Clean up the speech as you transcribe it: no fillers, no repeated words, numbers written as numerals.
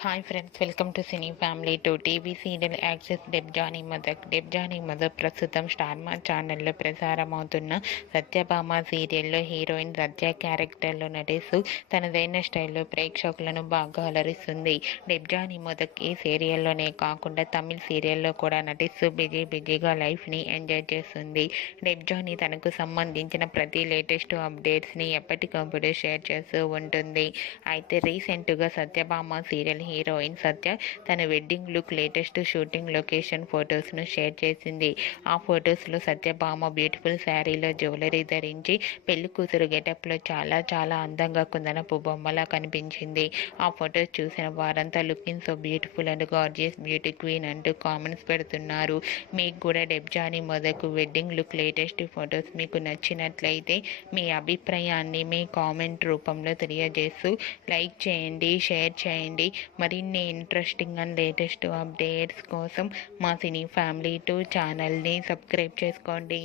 Hi friends, welcome to cine family. TV serial actress Debjani Madak ప్రస్తుతం Star మా ఛానల్లో ప్రసారమవుతున్న సత్యభామ సీరియల్లో హీరోయిన్ సత్య క్యారెక్టర్లో నటిస్తూ తనదైన స్టైల్లో ప్రేక్షకులను బాగా అలరిస్తుంది. డెబ్జానీ మదక్ ఈ సీరియల్లోనే కాకుండా తమిళ సీరియల్లో కూడా నటిస్తూ బిజీగా లైఫ్ని ఎంజాయ్ చేస్తుంది. డెబ్జానీ తనకు సంబంధించిన ప్రతి లేటెస్ట్ అప్డేట్స్ని ఎప్పటికప్పుడు షేర్ చేస్తూ ఉంటుంది. అయితే రీసెంట్గా సత్యభామ సీరియల్ హీరోయిన్ సత్య తన wedding look latest shooting location ఫొటోస్ను షేర్ చేసింది. ఆ ఫొటోస్లో సత్యభామ బ్యూటిఫుల్ శారీలో జ్యువెలరీ ధరించి పెళ్లి కూతురు గెటప్లో చాలా అందంగా కుందనపు బొమ్మలా కనిపించింది. ఆ ఫొటోస్ చూసిన వారంతా looking so beautiful and gorgeous beauty queen అంటూ కామెంట్స్ పెడుతున్నారు. మీకు కూడా Debjani Madak wedding look latest photos మీకు నచ్చినట్లయితే మీ అభిప్రాయాన్ని మీ కామెంట్ రూపంలో తెలియజేస్తూ లైక్ చేయండి, షేర్ చేయండి. మరిన్ని ఇంట్రెస్టింగ్ అండ్ లేటెస్ట్ అప్డేట్స్ కోసం మా సినీ ఫ్యామిలీ ఛానల్ని సబ్స్క్రైబ్ చేసుకోండి.